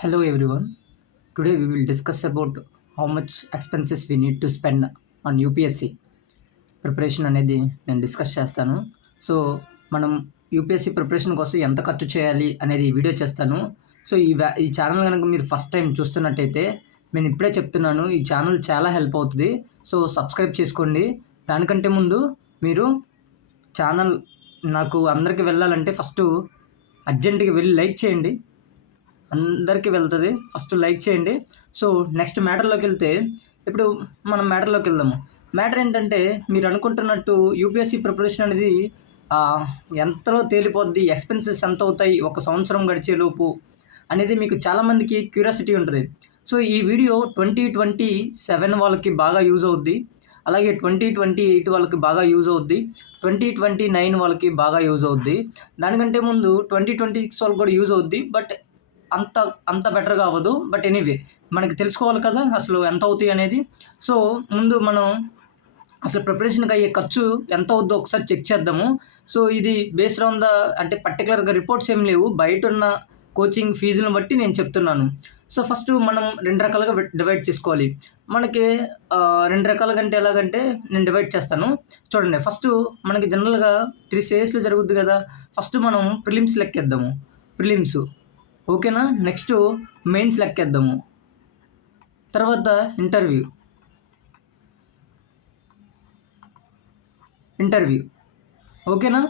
Hello everyone. Today we will discuss about how much expenses we need to spend on UPSC preparation అనేది నేను discuss చేస్తాను. So మనం UPSC preparation కోసం ఎంత ఖర్చు చేయాలి అనేది ఈ వీడియో చేస్తాను. సో ఈ ఛానల్ కనుక మీరు ఫస్ట్ టైం చూస్తున్నట్టయితే నేను ఇప్పుడే చెప్తున్నాను, ఈ ఛానల్ చాలా హెల్ప్ అవుతుంది. సో సబ్స్క్రైబ్ చేసుకోండి. దానికంటే ముందు మీరు ఛానల్ నాకు అందరికీ వెళ్ళాలంటే ఫస్ట్ అర్జెంటుగా వెళ్ళి లైక్ చేయండి. అందరికీ వెళ్తుంది, ఫస్ట్ లైక్ చేయండి. సో నెక్స్ట్ మ్యాటర్లోకి వెళ్తే, ఇప్పుడు మనం మ్యాటర్లోకి వెళ్దాము. మ్యాటర్ ఏంటంటే, మీరు అనుకుంటున్నట్టు యూపీఎస్సీ ప్రిపరేషన్ అనేది ఎంతలో తేలిపోద్ది, ఎక్స్పెన్సెస్ ఎంత అవుతాయి ఒక సంవత్సరం గడిచేలోపు అనేది మీకు చాలామందికి క్యూరియాసిటీ ఉంటుంది. సో ఈ వీడియో 2027 వాళ్ళకి బాగా యూజ్ అవుద్ది, అలాగే 2028 వాళ్ళకి బాగా యూజ్ అవుద్ది, 2029 వాళ్ళకి బాగా యూజ్ అవుద్ది, దానికంటే ముందు 2026 వాళ్ళకి కూడా యూజ్ అవుద్ది. బట్ అంత బెటర్గా అవ్వదు. బట్ ఎనీవే మనకి తెలుసుకోవాలి కదా అసలు ఎంత అవుతాయి అనేది. సో ముందు మనం అసలు ప్రిపరేషన్కి అయ్యే ఖర్చు ఎంత అవుద్దో ఒకసారి చెక్ చేద్దాము. సో ఇది బేస్డ్ ఆన్ ద, అంటే పర్టికులర్గా రిపోర్ట్స్ ఏం లేవు, బయట ఉన్న కోచింగ్ ఫీజులను బట్టి నేను చెప్తున్నాను. సో ఫస్ట్ మనం రెండు రకాలుగా డివైడ్ చేసుకోవాలి. మనకి రెండు రకాలుగా అంటే ఎలాగంటే నేను డివైడ్ చేస్తాను చూడండి. ఫస్ట్ మనకి జనరల్గా 3 స్టేజెస్లో జరుగుద్ది కదా. ఫస్ట్ మనం ప్రిలిమ్స్ లెక్కేద్దాము, ప్రిలిమ్స్ ఓకేనా. నెక్స్ట్ మెయిన్స్ లెక్కేద్దాము, తర్వాత ఇంటర్వ్యూ ఓకేనా.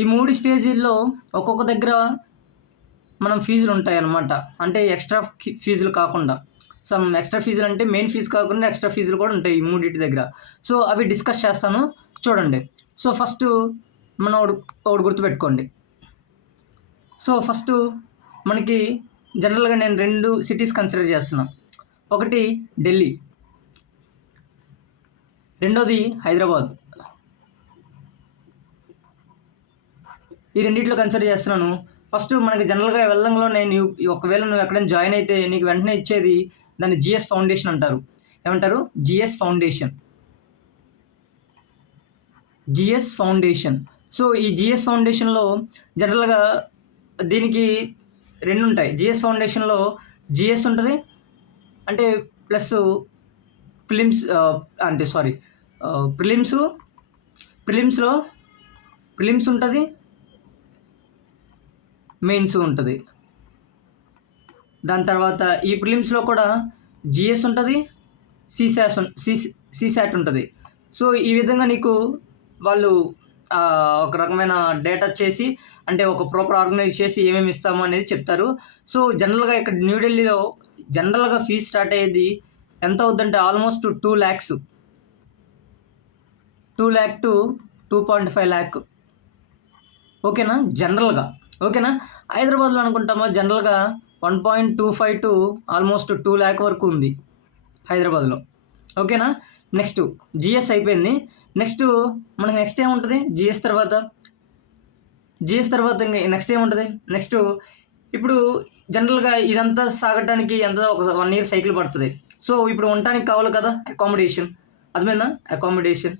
ఈ 3 స్టేజీల్లో ఒక్కొక్క దగ్గర మనం ఫీజులు ఉంటాయన్నమాట. అంటే ఎక్స్ట్రా ఫీజులు కాకుండా, సమ్ ఎక్స్ట్రా ఫీజులు అంటే మెయిన్ ఫీజు కాకుండా ఎక్స్ట్రా ఫీజులు కూడా ఉంటాయి ఈ మూడింటి దగ్గర. సో అవి డిస్కస్ చేస్తాను చూడండి. సో ఫస్ట్ మనం ఒకటి గుర్తుపెట్టుకోండి. సో ఫస్ట్ మనకి జనరల్గా నేను 2 సిటీస్ కన్సిడర్ చేస్తున్నాను. ఒకటి ఢిల్లీ, రెండోది హైదరాబాద్. ఈ రెండిట్లో కన్సిడర్ చేస్తున్నాను. ఫస్ట్ మనకి జనరల్గా వెళ్ళంలో నేను ఒకవేళ నువ్వు ఎక్కడైనా జాయిన్ అయితే నీకు వెంటనే ఇచ్చేది దాన్ని జిఎస్ ఫౌండేషన్ అంటారు. ఏమంటారు? GS foundation. సో ఈ జిఎస్ ఫౌండేషన్లో జనరల్గా దీనికి 2 ఉంటాయి. జిఎస్ ఫౌండేషన్లో జిఎస్ ఉంటుంది, అంటే ప్లస్ ప్రిలిమ్స్, అంటే సారీ ప్రిలిమ్స్లో ప్రిలిమ్స్ ఉంటుంది, మెయిన్స్ ఉంటుంది. దాని తర్వాత ఈ ప్రిలిమ్స్లో కూడా జిఎస్ ఉంటుంది, సిశాట్ ఉంటుంది. సో ఈ విధంగా నీకు వాళ్ళు ఒక రకమైన డేటా చేసి, అంటే ఒక ప్రాపర్ ఆర్గనైజ్ చేసి ఏమేమి ఇస్తాము అనేది చెప్తారు. సో జనరల్గా ఇక్కడ న్యూఢిల్లీలో జనరల్గా ఫీజు స్టార్ట్ అయ్యేది ఎంత అవుద్దంటే ఆల్మోస్ట్ 2 lakhs to 2.5 lakh ఓకేనా, జనరల్గా. ఓకేనా. హైదరాబాద్లో అనుకుంటామా జనరల్గా 1.25 to ఆల్మోస్ట్ 2 lakh వరకు ఉంది హైదరాబాద్లో. ఓకేనా. నెక్స్ట్ జిఎస్ అయిపోయింది. నెక్స్ట్ మనకి నెక్స్ట్ ఏముంటుంది? జిఎస్ తర్వాత ఇంకా నెక్స్ట్ ఏముంటుంది? నెక్స్ట్ ఇప్పుడు జనరల్గా ఇదంతా సాగటానికి ఎంత ఒక 1 year సైకిల్ పడుతుంది. సో ఇప్పుడు ఉండటానికి కావాలి కదా అకామిడేషన్, అర్థమైందా? అకామిడేషన్.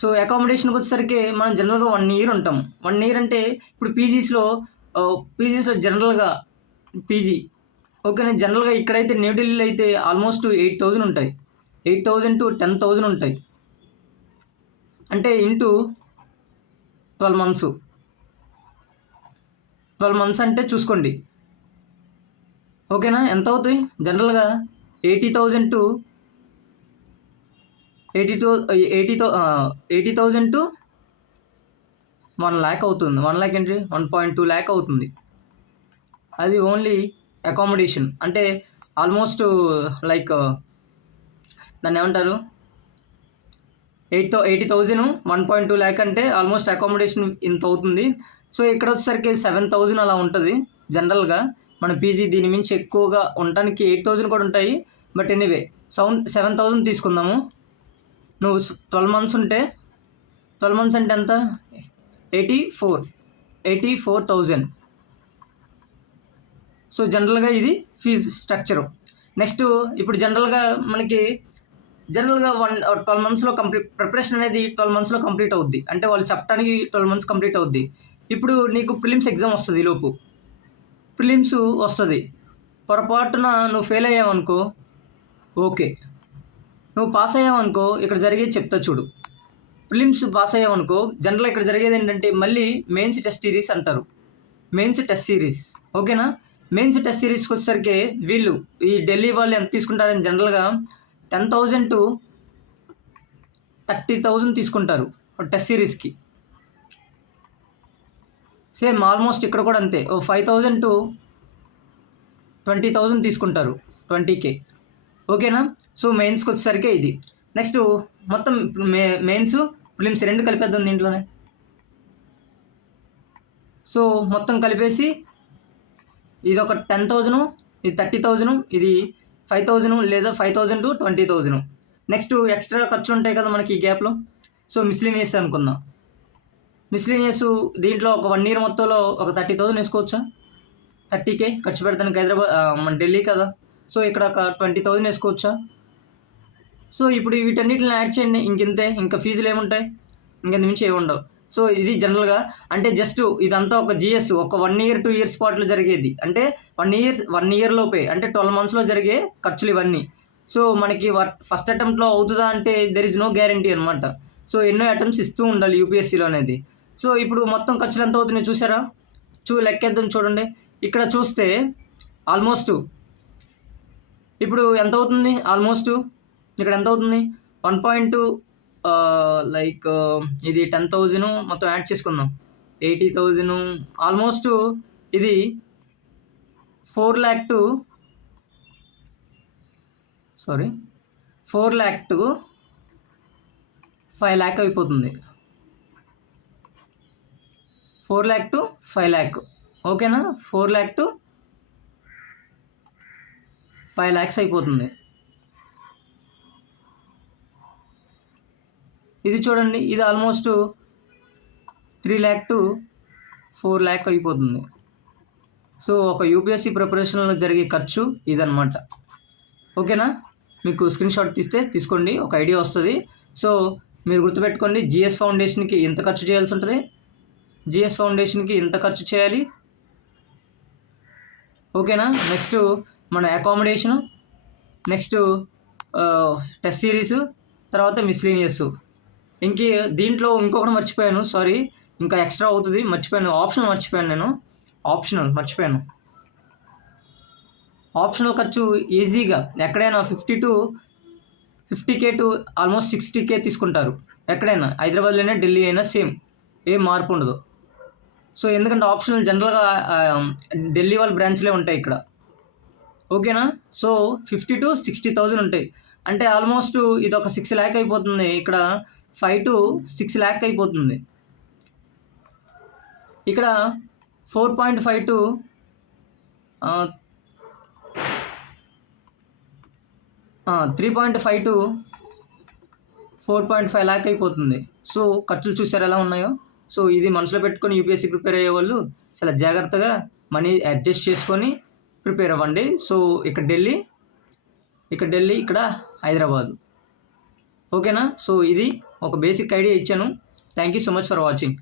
సో అకామిడేషన్కి వచ్చేసరికి మనం జనరల్గా 1 year ఉంటాము. 1 year అంటే ఇప్పుడు పీజీస్లో జనరల్గా పీజీ ఓకేనా. జనరల్గా ఇక్కడైతే న్యూఢిల్లీలో అయితే ఆల్మోస్ట్ 8,000 ఉంటాయి, 8,000 to 10,000 ఉంటాయి. అంటే ఇంటూ 12 months, 12 months అంటే చూసుకోండి ఓకేనా. ఎంత అవుతాయి? జనరల్గా 80,000 to 1 lakh అవుతుంది. 1 lakh ఏంటి? 1.2 lakh అవుతుంది. అది ఓన్లీ అకామిడేషన్. అంటే ఆల్మోస్ట్ లైక్ దాన్ని ఏమంటారు, 80,000 1.2 lakh అంటే ఆల్మోస్ట్ అకామిడేషన్ ఇంత అవుతుంది. సో ఇక్కడ వచ్చేసరికి 7,000 అలా ఉంటుంది జనరల్గా. మన పీజీ దీని మించి ఎక్కువగా ఉండటానికి 8,000 కూడా ఉంటాయి. బట్ ఎనీవే 7,000 తీసుకుందాము. నువ్వు 12 months ఉంటే 12 months అంటే ఎంత? 84,000. సో జనరల్గా ఇది ఫీజు స్ట్రక్చరు. నెక్స్ట్ ఇప్పుడు జనరల్గా 12 monthsలో ప్రిపరేషన్ అనేది 12 monthsలో కంప్లీట్ అవుద్ది. అంటే వాళ్ళు చెప్పడానికి 12 months కంప్లీట్ అవుద్ది. ఇప్పుడు నీకు ప్రిలిమ్స్ ఎగ్జామ్ వస్తుంది ఈలోపు, ప్రిలిమ్స్ వస్తుంది, పొరపాటున నువ్వు ఫెయిల్ అయ్యావనుకో, ఓకే, నువ్వు పాస్ అయ్యావనుకో ఇక్కడ జరిగేది చెప్తా చూడు. ప్రిలిమ్స్ పాస్ అయ్యావనుకో జనరల్ ఇక్కడ జరిగేది ఏంటంటే మళ్ళీ మెయిన్స్ టెస్ట్ సిరీస్ అంటారు, మెయిన్స్ టెస్ట్ సిరీస్. ఓకేనా? మెయిన్స్ టెస్ట్ సిరీస్కి వచ్చేసరికి వీళ్ళు ఈ ఢిల్లీ వాళ్ళు ఎంత తీసుకుంటారని జనరల్గా 10,000 to 30,000 తీసుకుంటారు టెస్ట్ సిరీస్కి. సేమ్ ఆల్మోస్ట్ ఇక్కడ కూడా అంతే, 5,000 to 20,000 తీసుకుంటారు, 20K. ఓకేనా? సో మెయిన్స్కి వచ్చేసరికి ఇది. నెక్స్ట్ మొత్తం మెయిన్స్ ప్రిలిమ్స్ రెండు కలిపేద్దాం దీంట్లోనే. సో మొత్తం కలిపేసి ఇది ఒక 10,000, ఇది 30,000, ఇది 5,000 లేదా 5,000 to 20,000. నెక్స్ట్ ఎక్స్ట్రా ఖర్చులు ఉంటాయి కదా మనకి ఈ గ్యాప్లో. సో మిస్లీనియస్ అనుకుందాం. మిస్లీనియస్ దీంట్లో ఒక 1 year మొత్తంలో ఒక 30,000 వేసుకోవచ్చా? 30K ఖర్చు పెడతానికి హైదరాబాద్ మన ఢిల్లీ కదా. సో ఇక్కడ ఒక 20,000 వేసుకోవచ్చా? సో ఇప్పుడు వీటన్నిటిని యాడ్ చేయండి, ఇంకింతే, ఇంకా ఫీజులు ఏముంటాయి, ఇంకెంత మించి ఏమి ఉండవు. సో ఇది జనరల్గా అంటే జస్ట్ ఇదంతా ఒక జిఎస్ ఒక 1 year 2 years పాటులో జరిగేది, అంటే 1 year లోపే, అంటే 12 monthsలో జరిగే ఖర్చులు ఇవన్నీ. సో మనకి ఫస్ట్ అటెంప్ట్లో అవుతుందా అంటే దెర్ ఇస్ నో గ్యారంటీ అనమాట. సో ఎన్నో అటెంప్ట్స్ ఇస్తూ ఉండాలి యూపీఎస్సీలో అనేది. సో ఇప్పుడు మొత్తం ఖర్చులు ఎంత అవుతున్నాయి చూసారా? లెక్కేద్దాం చూడండి. ఇక్కడ చూస్తే ఆల్మోస్ట్ ఇప్పుడు ఎంత అవుతుంది, ఆల్మోస్ట్ ఇక్కడ ఎంత అవుతుంది 1.2 లైక్ ఇది 10,000 మొత్తం యాడ్ చేసుకుందాం 80,000, ఆల్మోస్ట్ ఇది 4 lakh to 5 lakh అయిపోతుంది. 4 lakh to 5 lakh. ఓకేనా? 4 lakh to 5 lakhs అయిపోతుంది. ఇది చూడండి, ఇది ఆల్మోస్ట్ 3 lakh to 4 lakh అయిపోతుంది. సో ఒక యూపీఎస్సీ ప్రిపరేషన్లో జరిగే ఖర్చు ఇదన్నమాట. ఓకేనా? మీకు స్క్రీన్ షాట్ తీసుకోండి, ఒక ఐడియా వస్తుంది. సో మీరు గుర్తుపెట్టుకోండి, జిఎస్ ఫౌండేషన్కి ఇంత ఖర్చు చేయాల్సి ఉంటుంది, జిఎస్ ఫౌండేషన్కి ఇంత ఖర్చు చేయాలి. ఓకేనా? నెక్స్ట్ మన అకామిడేషను, నెక్స్ట్ టెస్ట్ సిరీసు, తర్వాత మిస్లీనియస్. దీంట్లో ఇంకొకటి మర్చిపోయాను, సారీ, ఇంకా ఎక్స్ట్రా అవుతుంది, మర్చిపోయాను, ఆప్షనల్ మర్చిపోయాను. ఆప్షనల్ ఖర్చు ఈజీగా ఎక్కడైనా 50K to ఆల్మోస్ట్ 60K తీసుకుంటారు ఎక్కడైనా, హైదరాబాద్లోనే ఢిల్లీ అయినా సేమ్, ఏం మార్పు ఉండదు. సో ఎందుకంటే ఆప్షనల్ జనరల్గా ఢిల్లీ వాళ్ళ బ్రాంచ్లే ఉంటాయి ఇక్కడ. ఓకేనా? సో 50 to 60,000 ఉంటాయి, అంటే ఆల్మోస్ట్ ఇది ఒక 6 lakh అయిపోతుంది, ఇక్కడ 5 to 6 lakh అయిపోతుంది. ఇక్కడ 4.5 to 3.5 to 4.5 lakh అయిపోతుంది. సో ఖర్చులు చూసారు ఎలా ఉన్నాయో. సో ఇది మనసులో పెట్టుకొని యూపీఎస్సీ ప్రిపేర్ అయ్యే వాళ్ళు చాలా జాగ్రత్తగా మనీ అడ్జస్ట్ చేసుకొని ప్రిపేర్ అవ్వండి. సో ఇక్కడ ఢిల్లీ, ఇక్కడ హైదరాబాద్. ఓకేనా? సో ఇది ఒక బేసిక్ ఐడియా ఇచ్చాను. Thank you so much for watching.